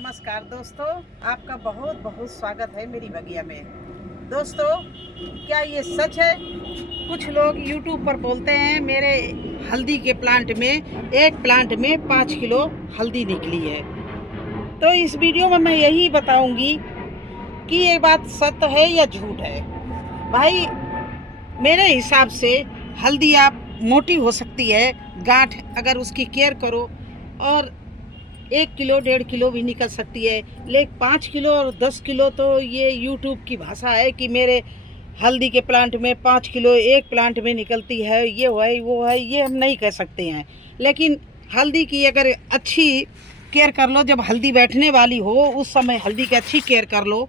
नमस्कार दोस्तों, आपका बहुत बहुत स्वागत है मेरी बगिया में। दोस्तों, क्या ये सच है? कुछ लोग YouTube पर बोलते हैं मेरे हल्दी के प्लांट में एक प्लांट में 5 किलो हल्दी निकली है। तो इस वीडियो में मैं यही बताऊंगी कि ये बात सत्य है या झूठ है। भाई, मेरे हिसाब से हल्दी आप मोटी हो सकती है, गांठ अगर उसकी केयर करो, और 1 किलो 1.5 किलो भी निकल सकती है। लेकिन 5 किलो और 10 किलो तो ये यूट्यूब की भाषा है कि मेरे हल्दी के प्लांट में 5 किलो एक प्लांट में निकलती है, ये है वो है, ये हम नहीं कह सकते हैं। लेकिन हल्दी की अगर अच्छी केयर कर लो, जब हल्दी बैठने वाली हो उस समय हल्दी की अच्छी केयर कर लो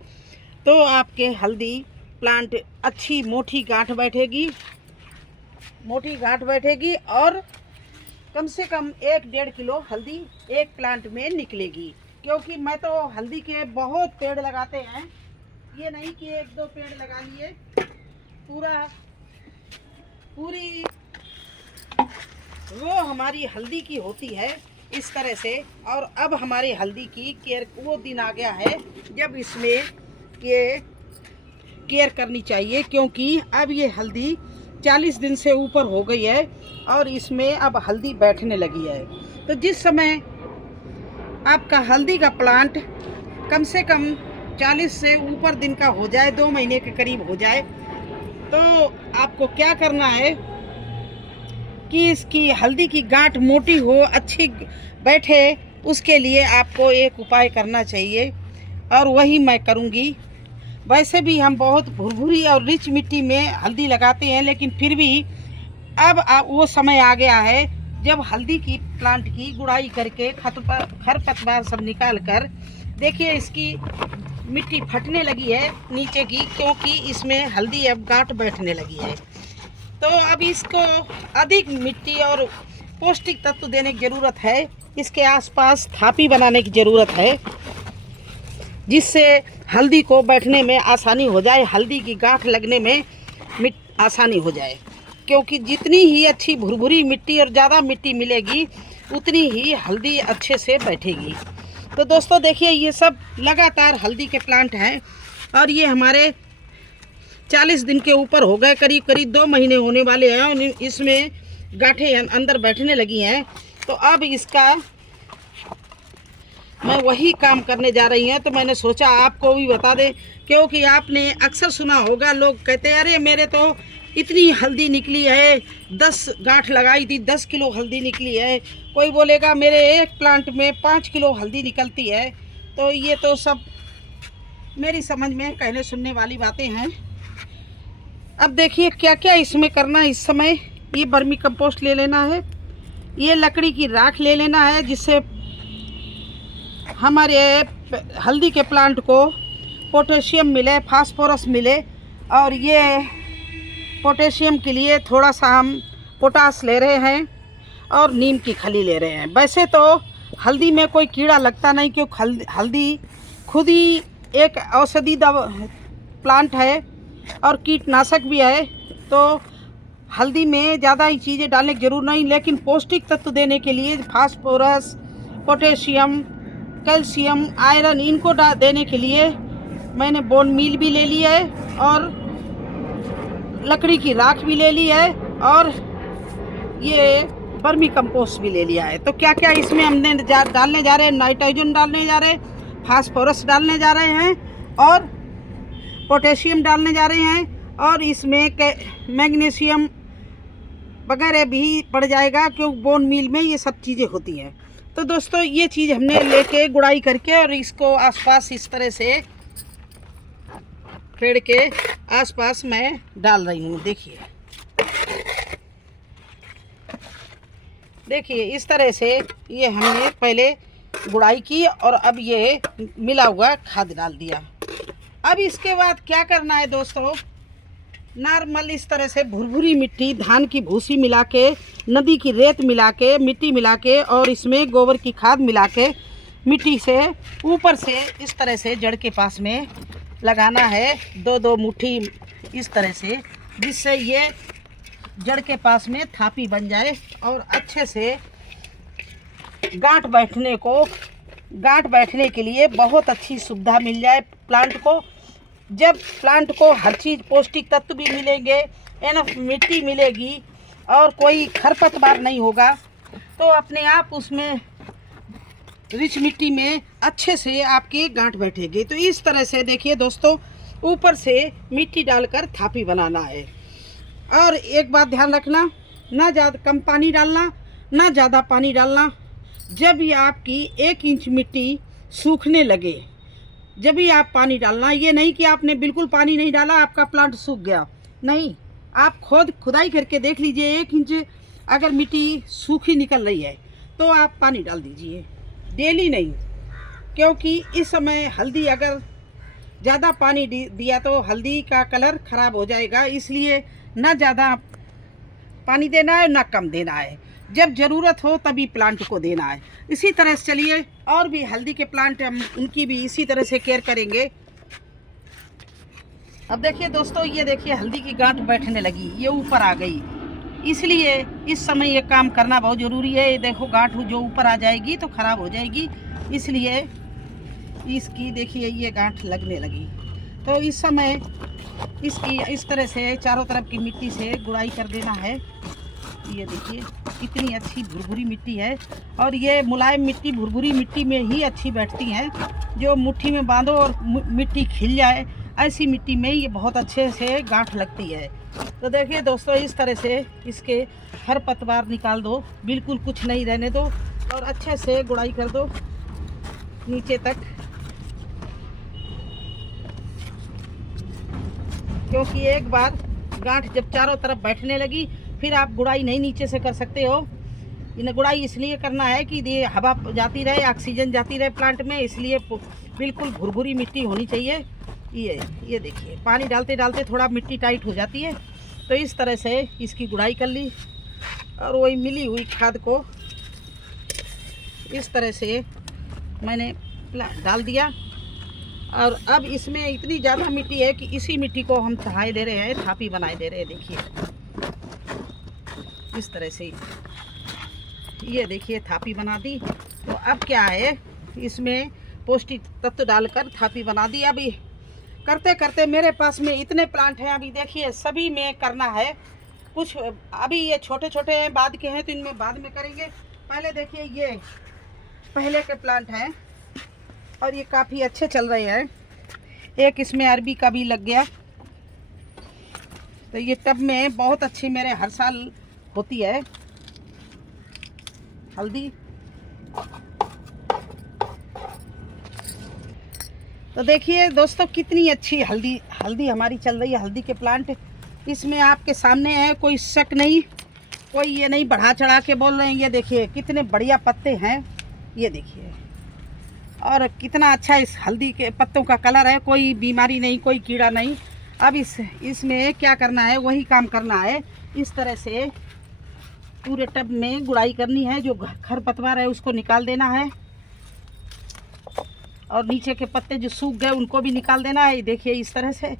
तो आपके हल्दी प्लांट अच्छी मोटी गांठ बैठेगी और कम से कम 1-1.5 किलो हल्दी एक प्लांट में निकलेगी। क्योंकि मैं तो हल्दी के बहुत पेड़ लगाते हैं, ये नहीं कि 1-2 पेड़ लगा लिए, पूरी वो हमारी हल्दी की होती है इस तरह से। और अब हमारी हल्दी की केयर वो दिन आ गया है जब इसमें ये केयर करनी चाहिए, क्योंकि अब ये हल्दी 40 दिन से ऊपर हो गई है और इसमें अब हल्दी बैठने लगी है। तो जिस समय आपका हल्दी का प्लांट कम से कम 40 से ऊपर दिन का हो जाए, 2 महीने के करीब हो जाए, तो आपको क्या करना है कि इसकी हल्दी की गांठ मोटी हो, अच्छी बैठे, उसके लिए आपको एक उपाय करना चाहिए और वही मैं करूँगी। वैसे भी हम बहुत भुरभुरी और रिच मिट्टी में हल्दी लगाते हैं, लेकिन फिर भी अब वो समय आ गया है जब हल्दी की प्लांट की गुड़ाई करके खरपतवार सब निकाल कर, देखिए इसकी मिट्टी फटने लगी है नीचे की, क्योंकि इसमें हल्दी अब गांठ बैठने लगी है। तो अब इसको अधिक मिट्टी और पौष्टिक तत्व देने की ज़रूरत है। इसके आसपास थापी बनाने की ज़रूरत है, जिससे हल्दी को बैठने में आसानी हो जाए, हल्दी की गांठ लगने में आसानी हो जाए। क्योंकि जितनी ही अच्छी भुरभुरी मिट्टी और ज़्यादा मिट्टी मिलेगी उतनी ही हल्दी अच्छे से बैठेगी। तो दोस्तों देखिए, ये सब लगातार हल्दी के प्लांट हैं और ये हमारे 40 दिन के ऊपर हो गए, करीब करीब 2 महीने होने वाले हैं और इसमें गांठें अंदर बैठने लगी हैं। तो अब इसका मैं वही काम करने जा रही हूँ, तो मैंने सोचा आपको भी बता दें, क्योंकि आपने अक्सर सुना होगा, लोग कहते हैं अरे मेरे तो इतनी हल्दी निकली है, 10 गांठ लगाई थी, 10 किलो हल्दी निकली है। कोई बोलेगा मेरे एक प्लांट में 5 किलो हल्दी निकलती है। तो ये तो सब मेरी समझ में कहने सुनने वाली बातें हैं। अब देखिए क्या क्या इसमें करना है। इस समय ये वर्मी कंपोस्ट ले लेना है, ये लकड़ी की राख ले लेना है, जिससे हमारे हल्दी के प्लांट को पोटेशियम मिले, फास्फोरस मिले। और ये पोटेशियम के लिए थोड़ा सा हम पोटास ले रहे हैं और नीम की खली ले रहे हैं। वैसे तो हल्दी में कोई कीड़ा लगता नहीं, क्योंकि हल्दी खुद ही एक औषधि दवा प्लांट है और कीटनाशक भी है। तो हल्दी में ज़्यादा ही चीज़ें डालने की जरूरत नहीं, लेकिन पौष्टिक तत्व देने के लिए फास्फोरस, पोटेशियम, कैल्शियम, आयरन, इनको देने के लिए मैंने बोन मील भी ले लिया है और लकड़ी की राख भी ले ली है और ये वर्मी कंपोस्ट भी ले लिया है। तो क्या क्या इसमें हमने डालने जा रहे हैं, नाइट्रोजन डालने जा रहे हैं, फास्फोरस डालने जा रहे हैं और पोटेशियम डालने जा रहे हैं, और इसमें मैग्नीशियम वगैरह भी पड़ जाएगा, क्योंकि बोन मील में ये सब चीज़ें होती हैं। तो दोस्तों, ये चीज़ हमने लेके गुड़ाई करके और इसको आसपास इस तरह से पेड़ के आसपास मैं डाल रही हूँ। देखिए इस तरह से ये हमने पहले गुड़ाई की और अब ये मिला हुआ खाद डाल दिया। अब इसके बाद क्या करना है दोस्तों, नॉर्मल इस तरह से भुरभुरी मिट्टी, धान की भूसी मिला के, नदी की रेत मिला के, मिट्टी मिला के और इसमें गोबर की खाद मिला के मिट्टी से ऊपर से इस तरह से जड़ के पास में लगाना है, 2-2 मुट्ठी इस तरह से, जिससे ये जड़ के पास में थापी बन जाए और अच्छे से गांठ बैठने को गांठ बैठने के लिए बहुत अच्छी सुविधा मिल जाए प्लांट को। जब प्लांट को हर चीज़ पौष्टिक तत्व भी मिलेंगे, एनफ मिट्टी मिलेगी और कोई खरपतवार नहीं होगा, तो अपने आप उसमें रिच मिट्टी में अच्छे से आपकी गांठ बैठेगी। तो इस तरह से देखिए दोस्तों, ऊपर से मिट्टी डालकर थापी बनाना है। और एक बात ध्यान रखना, ना ज़्यादा कम पानी डालना, ना ज़्यादा पानी डालना। जब भी आपकी 1 इंच मिट्टी सूखने लगे, जब भी आप पानी डालना। ये नहीं कि आपने बिल्कुल पानी नहीं डाला, आपका प्लांट सूख गया, नहीं। आप खुदाई करके देख लीजिए, 1 इंच अगर मिट्टी सूखी निकल रही है तो आप पानी डाल दीजिए, डेली नहीं। क्योंकि इस समय हल्दी अगर ज़्यादा पानी दिया तो हल्दी का कलर ख़राब हो जाएगा, इसलिए ना ज़्यादा पानी देना है ना कम देना है। जब ज़रूरत हो तभी प्लांट को देना है। इसी तरह से चलिए, और भी हल्दी के प्लांट हम उनकी भी इसी तरह से केयर करेंगे। अब देखिए दोस्तों, ये देखिए हल्दी की गांठ बैठने लगी, ये ऊपर आ गई, इसलिए इस समय ये काम करना बहुत ज़रूरी है। ये देखो गांठ जो ऊपर आ जाएगी तो ख़राब हो जाएगी, इसलिए इसकी देखिए ये गांठ लगने लगी। तो इस समय इसकी इस तरह से चारों तरफ की मिट्टी से गुड़ाई कर देना है। ये देखिए कितनी अच्छी भुरभुरी मिट्टी है, और ये मुलायम मिट्टी भुरभुरी मिट्टी में ही अच्छी बैठती हैं। जो मुट्ठी में बांधो और मिट्टी खिल जाए, ऐसी मिट्टी में ये बहुत अच्छे से गांठ लगती है। तो देखिए दोस्तों, इस तरह से इसके खरपतवार निकाल दो, बिल्कुल कुछ नहीं रहने दो, और अच्छे से गुड़ाई कर दो नीचे तक। क्योंकि एक बार गांठ जब चारों तरफ बैठने लगी, फिर आप गुड़ाई नहीं नीचे से कर सकते हो। इन्हें गुड़ाई इसलिए करना है कि ये हवा जाती रहे, ऑक्सीजन जाती रहे प्लांट में, इसलिए बिल्कुल भुरभुरी मिट्टी होनी चाहिए। ये देखिए पानी डालते डालते थोड़ा मिट्टी टाइट हो जाती है, तो इस तरह से इसकी गुड़ाई कर ली, और वही मिली हुई खाद को इस तरह से मैंने डाल दिया। और अब इसमें इतनी ज़्यादा मिट्टी है कि इसी मिट्टी को हम चढ़ाए दे रहे हैं, थापी बनाए दे रहे हैं। देखिए इस तरह से, ये देखिए थापी बना दी। तो अब क्या है, इसमें पौष्टिक तत्व डालकर थापी बना दी। अभी करते करते मेरे पास में इतने प्लांट हैं, अभी देखिए सभी में करना है। कुछ अभी ये छोटे छोटे हैं, बाद के हैं, तो इनमें बाद में करेंगे। पहले देखिए ये पहले के प्लांट हैं, और ये काफ़ी अच्छे चल रहे हैं। एक इसमें अरबी का भी लग गया, तो ये टब में बहुत अच्छी मेरे हर साल होती है हल्दी। तो देखिए दोस्तों, कितनी अच्छी हल्दी हमारी चल रही है। हल्दी के प्लांट इसमें आपके सामने है, कोई शक नहीं, कोई ये नहीं बढ़ा चढ़ा के बोल रहे हैं। ये देखिए कितने बढ़िया पत्ते हैं, ये देखिए, और कितना अच्छा इस हल्दी के पत्तों का कलर है। कोई बीमारी नहीं, कोई कीड़ा नहीं। अब इसमें क्या करना है, वही काम करना है। इस तरह से पूरे टब में गुड़ाई करनी है। जो खरपतवार है उसको निकाल देना है, और नीचे के पत्ते जो सूख गए उनको भी निकाल देना है। देखिए इस तरह से,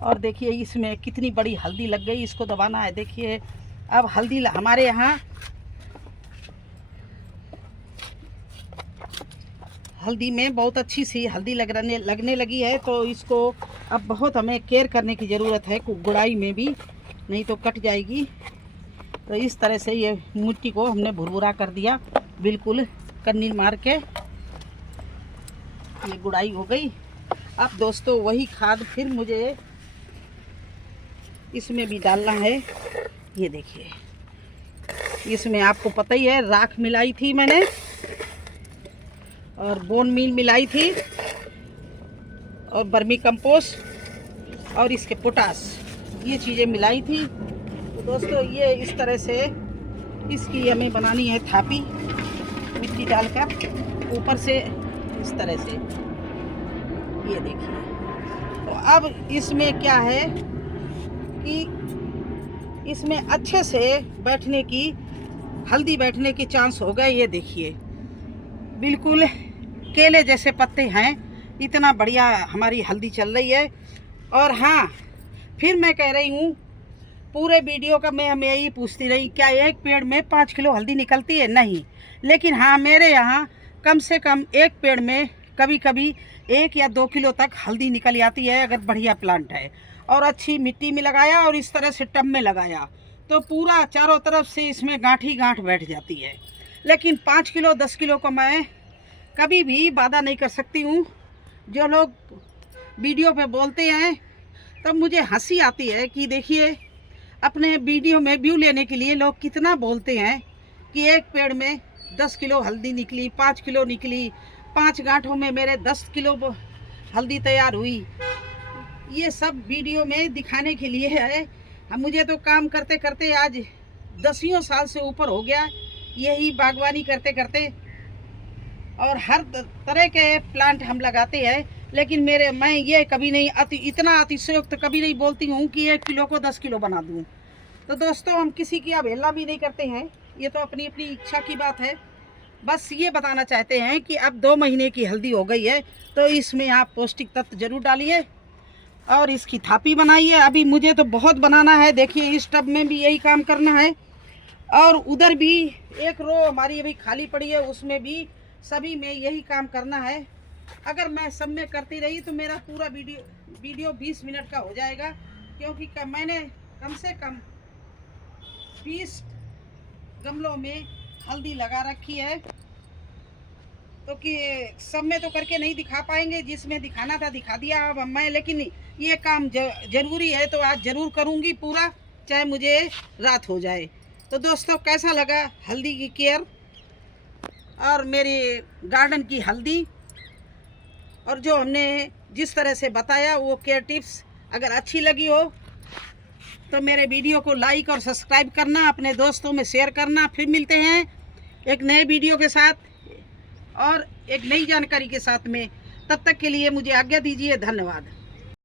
और देखिए इसमें कितनी बड़ी हल्दी लग गई, इसको दबाना है। देखिए अब हल्दी हमारे यहाँ हल्दी में बहुत अच्छी सी हल्दी लगने लगी है। तो इसको अब बहुत हमें केयर करने की ज़रूरत है, गुड़ाई में भी, नहीं तो कट जाएगी। तो इस तरह से ये मिट्टी को हमने भुरभुरा कर दिया, बिल्कुल कन्नी मार के ये गुड़ाई हो गई। अब दोस्तों वही खाद फिर मुझे इसमें भी डालना है। ये देखिए इसमें आपको पता ही है, राख मिलाई थी मैंने, और बोन मील मिलाई थी, और बर्मी कंपोस्ट, और इसके पोटास, ये चीज़ें मिलाई थी। तो दोस्तों ये इस तरह से इसकी हमें बनानी है थापी, मिट्टी डालकर ऊपर से इस तरह से। ये देखिए, तो अब इसमें क्या है कि इसमें अच्छे से बैठने की, हल्दी बैठने के चांस हो गए। ये देखिए बिल्कुल केले जैसे पत्ते हैं, इतना बढ़िया हमारी हल्दी चल रही है। और हाँ, फिर मैं कह रही हूँ पूरे वीडियो का मैं यही पूछती रही, क्या एक पेड़ में 5 किलो हल्दी निकलती है? नहीं, लेकिन हाँ, मेरे यहाँ कम से कम एक पेड़ में कभी कभी 1 या 2 किलो तक हल्दी निकल आती है, अगर बढ़िया प्लांट है और अच्छी मिट्टी में लगाया और इस तरह से टब में लगाया तो पूरा चारों तरफ से इसमें गांठ ही गांठ बैठ जाती है। लेकिन 5 किलो 10 किलो को मैं कभी भी वादा नहीं कर सकती हूँ। जो लोग वीडियो पे बोलते हैं तब मुझे हंसी आती है कि देखिए अपने वीडियो में व्यू लेने के लिए लोग कितना बोलते हैं कि एक पेड़ में 10 किलो हल्दी निकली, 5 किलो निकली, 5 गांठों में मेरे 10 किलो हल्दी तैयार हुई। ये सब वीडियो में दिखाने के लिए है। मुझे तो काम करते करते आज 10 साल से ऊपर हो गया यही बागवानी करते करते, और हर तरह के प्लांट हम लगाते हैं। लेकिन मैं ये कभी नहीं इतना अतिशयोक्त कभी नहीं बोलती हूँ कि 1 किलो को 10 किलो बना दूँ। तो दोस्तों, हम किसी की अवहेलना भी नहीं करते हैं, ये तो अपनी अपनी इच्छा की बात है। बस ये बताना चाहते हैं कि अब 2 महीने की हल्दी हो गई है तो इसमें आप पौष्टिक तत्व जरूर डालिए और इसकी थापी बनाइए। अभी मुझे तो बहुत बनाना है, देखिए इस टब में भी यही काम करना है और उधर भी एक रो हमारी अभी खाली पड़ी है, उसमें भी सभी में यही काम करना है। अगर मैं सब में करती रही तो मेरा पूरा वीडियो 20 मिनट का हो जाएगा, क्योंकि मैंने कम से कम 20 गमलों में हल्दी लगा रखी है। तो कि सब में तो करके नहीं दिखा पाएंगे, जिसमें दिखाना था दिखा दिया अब मैं, लेकिन ये काम जरूरी है तो आज ज़रूर करूँगी पूरा, चाहे मुझे रात हो जाए। तो दोस्तों, कैसा लगा हल्दी की केयर और मेरी गार्डन की हल्दी, और जो हमने जिस तरह से बताया वो केयर टिप्स अगर अच्छी लगी हो तो मेरे वीडियो को लाइक और सब्सक्राइब करना, अपने दोस्तों में शेयर करना। फिर मिलते हैं एक नए वीडियो के साथ और एक नई जानकारी के साथ में। तब तक के लिए मुझे आज्ञा दीजिए। धन्यवाद।